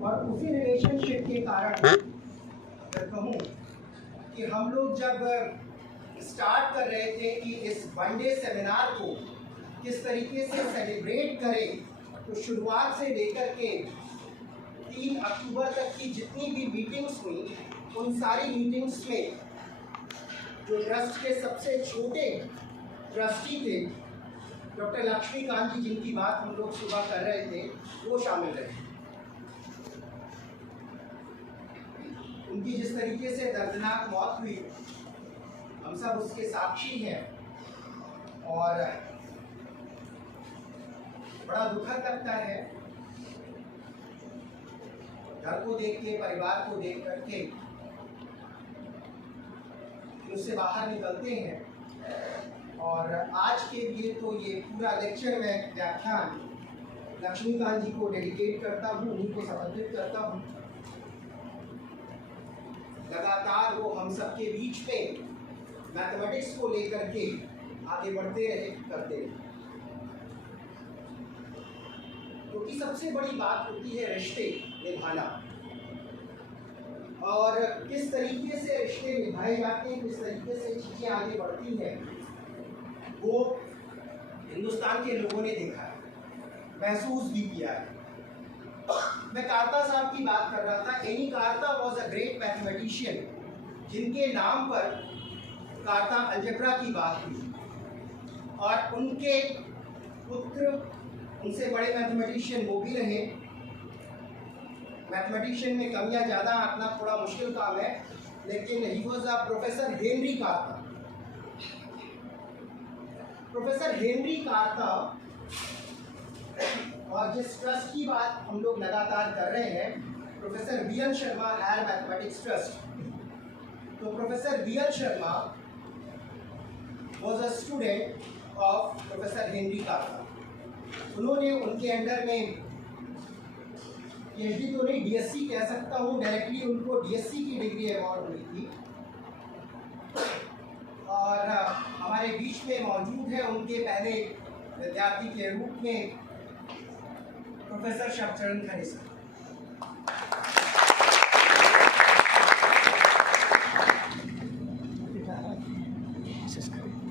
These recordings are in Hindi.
और उसी रिलेशनशिप के कारण अगर कहूँ कि हम लोग जब स्टार्ट कर रहे थे कि इस वनडे सेमिनार को किस तरीके से सेलिब्रेट करें, तो शुरुआत से लेकर के 3 अक्टूबर तक की जितनी भी मीटिंग्स हुई, उन सारी मीटिंग्स में जो ट्रस्ट के सबसे छोटे ट्रस्टी थे डॉक्टर लक्ष्मीकांत जी, जिनकी बात हम लोग सुबह कर रहे थे, वो शामिल रहे। उनकी जिस तरीके से दर्दनाक मौत हुई, हम सब उसके साक्षी हैं और बड़ा दुखद लगता है घर को देख के, परिवार को देख करके उससे बाहर निकलते हैं। और आज के लिए तो ये पूरा लेक्चर में व्याख्यान लक्ष्मीकांत जी को डेडिकेट करता हूँ, उन्हीं को समर्पित करता हूँ। लगातार वो हम सबके बीच में मैथमेटिक्स को लेकर के आगे बढ़ते रहे, करते रहे। क्योंकि सबसे बड़ी बात होती है रिश्ते निभाना, और किस तरीके से रिश्ते निभाए जाते हैं, किस तरीके से चीज़ें आगे बढ़ती हैं, वो हिंदुस्तान के लोगों ने देखा है, महसूस भी किया है। मैं कार्ता साहब की बात कर रहा था। Henri Cartan was a great mathematician, जिनके नाम पर कार्ता अलजेब्रा की बात हुई, और उनके पुत्र उनसे बड़े मैथमेटिशियन वो भी रहे। मैथमेटिशियन में कमियां ज़्यादा आंकना थोड़ा मुश्किल काम है, लेकिन he was a professor Henri Cartan. Professor Henri Cartan, और जिस ट्रस्ट की बात हम लोग लगातार कर रहे हैं, प्रोफेसर वी.एल. Sharma higher mathematics trust. तो प्रोफेसर वी.एल. Sharma was a student of professor Henri Cartan. उन्होंने उनके अंडर में पीएचडी तो नहीं, डीएससी कह सकता हूँ, डायरेक्टली उनको डीएससी की डिग्री अवार्ड हुई थी। और हमारे बीच में मौजूद है उनके पहले विद्यार्थी के रूप में प्रोफेसर शब्दचरण खरे सर।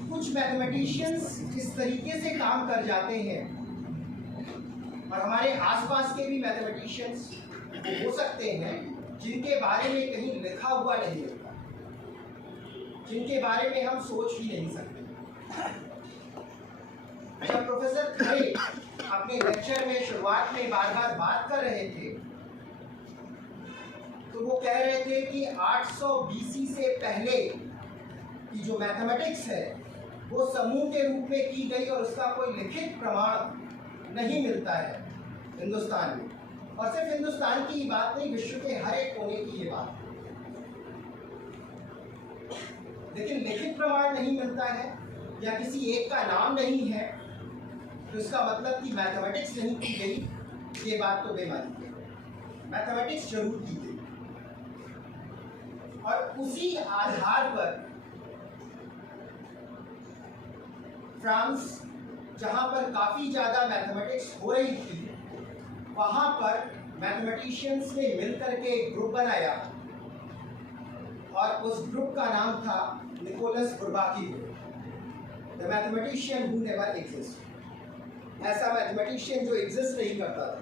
कुछ मैथमेटिशियंस इस तरीके से काम कर जाते हैं, और हमारे आसपास के भी मैथमेटिशियंस हो सकते हैं जिनके बारे में कहीं लिखा हुआ नहीं होता, जिनके बारे में हम सोच भी नहीं सकते। जब प्रोफेसर खरे अपने लेक्चर में शुरुआत में बार बार बात कर रहे थे, तो वो कह रहे थे कि 800 BC से पहले की जो मैथमेटिक्स है वो समूह के रूप में की गई, और उसका कोई लिखित प्रमाण नहीं मिलता है हिंदुस्तान में। और सिर्फ हिंदुस्तान की ही बात नहीं, विश्व के हर एक कोने की ये बात। लेकिन लिखित प्रमाण नहीं मिलता है या किसी एक का नाम नहीं है, तो इसका मतलब कि मैथमेटिक्स नहीं की गई, ये बात तो बेमानी है। मैथमेटिक्स जरूर की गई, और उसी आधार पर फ्रांस, जहाँ पर काफ़ी ज़्यादा मैथमेटिक्स हो रही थी, वहाँ पर मैथमेटिशियंस ने मिलकर के एक ग्रुप बनाया, और उस ग्रुप का नाम था Nicolas Bourbaki group, the mathematician who never exist. ऐसा मैथमेटिशियन जो एग्जिस्ट नहीं करता था।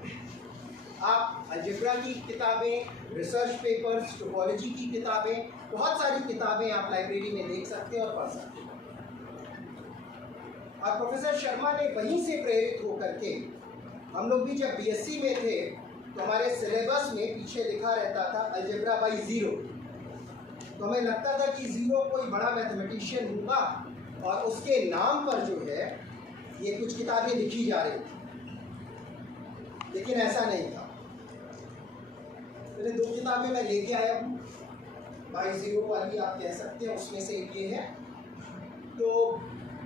आप अलजेब्रा की किताबें, रिसर्च पेपर्स, टोपोलॉजी की किताबें, बहुत सारी किताबें आप लाइब्रेरी में देख सकते हैं और पढ़ सकते हैं। और प्रोफेसर शर्मा ने वहीं से प्रेरित होकर के, हम लोग भी जब बीएससी में थे तो हमारे सिलेबस में पीछे लिखा रहता था अलजेब्रा बाई ज़ीरो, तो हमें लगता था कि ज़ीरो कोई बड़ा मैथमेटिशियन होगा, और उसके नाम पर जो है ये कुछ किताबें लिखी जा रही थी, लेकिन ऐसा नहीं था। मैंने 2 किताबें मैं लेके आया हूँ, बाई ज़ीरो वाली आप कह सकते हैं, उसमें से एक ये है। तो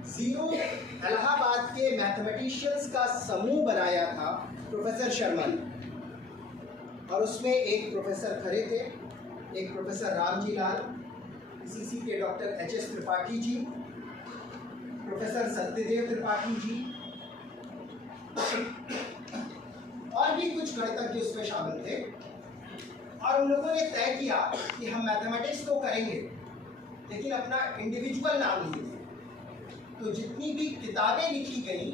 ज़ीरो इलाहाबाद के मैथमेटिशियंस का समूह बनाया था प्रोफेसर शर्मा ने, और उसमें एक प्रोफेसर खरे थे, एक प्रोफेसर रामजी लाल, पीसीसी के doctor HS. Tripathi ji, professor Satyadev Tripathi ji, और भी कुछ गणितज्ञ तक ही उसमें शामिल थे। और उन लोगों ने तय किया कि हम मैथमेटिक्स तो करेंगे लेकिन अपना इंडिविजुअल नाम नहीं देंगे। तो जितनी भी किताबें लिखी गई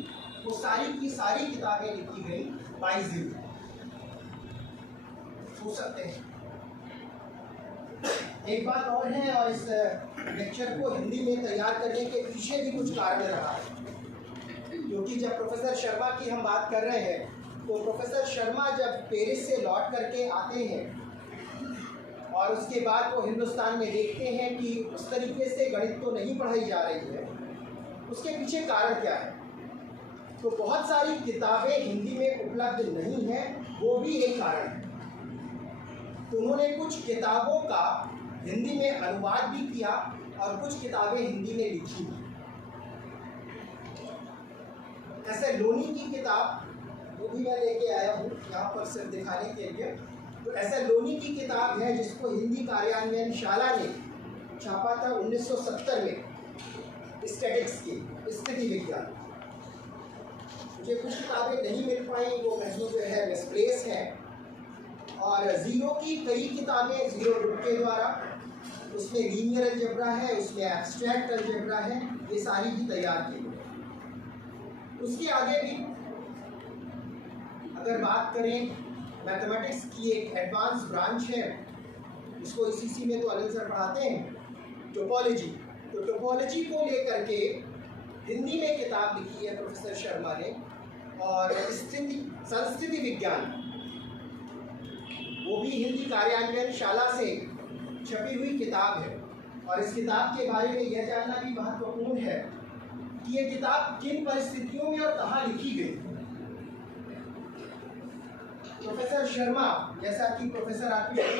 वो सारी की सारी किताबें लिखी गई बाय जीरो। सोच सकते हैं। एक बात और है, और इस लेक्चर को हिंदी में तैयार करने के पीछे भी कुछ कारण रहा है, क्योंकि जब प्रोफेसर शर्मा की हम बात कर रहे हैं तो प्रोफेसर शर्मा जब पेरिस से लौट करके आते हैं और उसके बाद वो हिंदुस्तान में देखते हैं कि उस तरीके से गणित तो नहीं पढ़ाई जा रही है, उसके पीछे कारण क्या है। तो बहुत सारी किताबें हिंदी में उपलब्ध नहीं हैं, वो भी एक कारण है। तो उन्होंने कुछ किताबों का हिंदी में अनुवाद भी किया और कुछ किताबें हिंदी में लिखी भी। ऐसे लोनी की किताब वो भी मैं लेके आया हूँ यहाँ पर सिर्फ दिखाने के लिए। तो ऐसे लोनी की किताब है जिसको हिंदी कार्यान्वयन शाला ने छापा था 1970 में, स्टैटिक्स की, स्थिति विज्ञान। मुझे कुछ किताबें नहीं मिल पाई, वो कहीं जो है मिसप्लेस है। और जीरो की कई किताबें जीरो ग्रुप के द्वारा, उसमें लीनियर अलजेब्रा है, उसमें एब्स्ट्रैक्ट अलजेब्रा है, ये सारी भी तैयार की गई। उसके आगे भी अगर बात करें, मैथमेटिक्स की एक एडवांस ब्रांच है, इसको ईसीसी में तो अनिल सर पढ़ाते हैं, टोपोलॉजी। तो टोपोलॉजी को लेकर के हिंदी में किताब लिखी है प्रोफेसर शर्मा ने। और संस्कृति विज्ञान, वो भी हिंदी कार्यान्वयन शाला से छपी हुई किताब है। और इस किताब के बारे में यह जानना भी महत्वपूर्ण है कि ये किताब किन परिस्थितियों में और कहाँ लिखी गई। प्रोफेसर शर्मा, जैसा कि प्रोफेसर आरपी